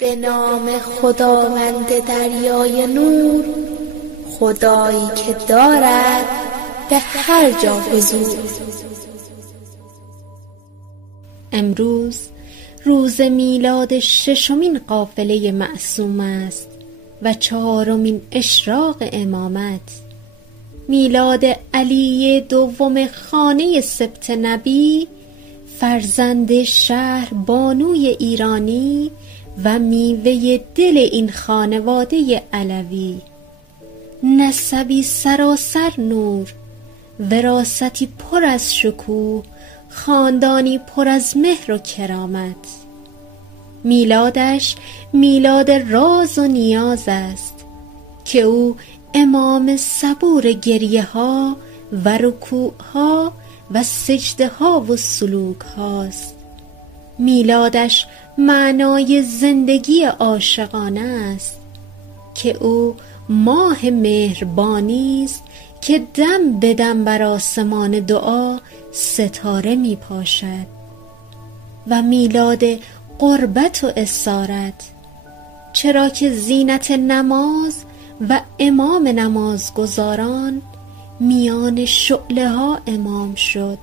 به نام خداوند دریای نور، خدایی که دارد به هر جا حضور. امروز روز میلاد ششمین قافله معصوم است و چهارمین اشراق امامت. میلاد علی دوم خانه سبط نبی، فرزند شهر بانوی ایرانی و میوه دل این خانواده علوی. نسبی سراسر نور، وراثتی پر از شکوه، خاندانی پر از مهر و کرامت. میلادش میلاد راز و نیاز است که او امام صبور گریه ها و رکوع ها و سجده ها و سلوک هاست. میلادش معنای زندگی عاشقانه است که او ماه مهربانی است که دم به دم بر آسمان دعا ستاره می پاشد. و میلاد قربت و اسارت، چرا که زینت نماز و امام نمازگزاران میان شعله ها امام شد.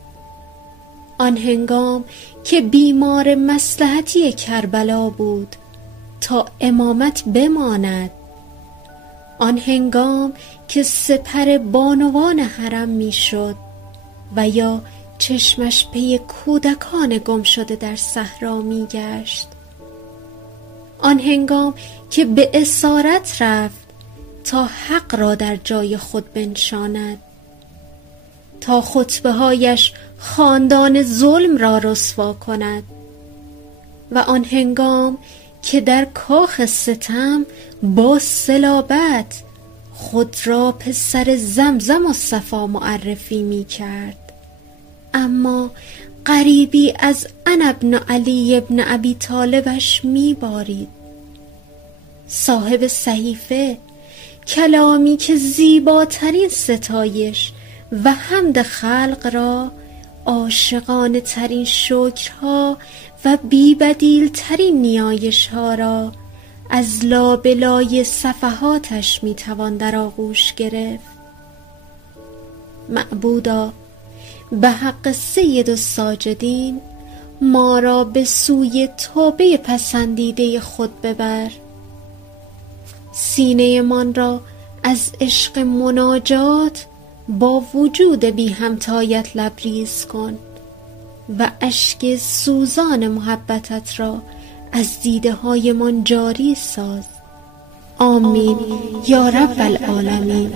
آن هنگام که بیمار مصلحتی کربلا بود تا امامت بماند، آن هنگام که سپر بانوان حرم میشد و یا چشمش پی کودکان گم شده در صحرا میگشت، آن هنگام که به اسارت رفت تا حق را در جای خود بنشاند، تا خطبه هایش خاندان ظلم را رسوا کند، و آن هنگام که در کاخ ستم با صلابت خود را پسر زمزم و صفا معرفی می کرد، اما غریبی از انا ابن علی ابن ابی طالبش می بارید. صاحب صحیفه، کلامی که زیباترین ستایش و حمد خلق را، عاشقانه ترین شکرها و بی‌بدیل ترین نیایش ها را از لابلای صفحاتش میتوان در آغوش گرفت. معبودا، به حق سید الساجدین ما را به سوی توبه پسندیده خود ببر. سینه من را از عشق مناجات با وجود بی همتایت لبریز کن و اشک سوزان محبتت را از دیده های من جاری ساز. آمین یا رب العالمین.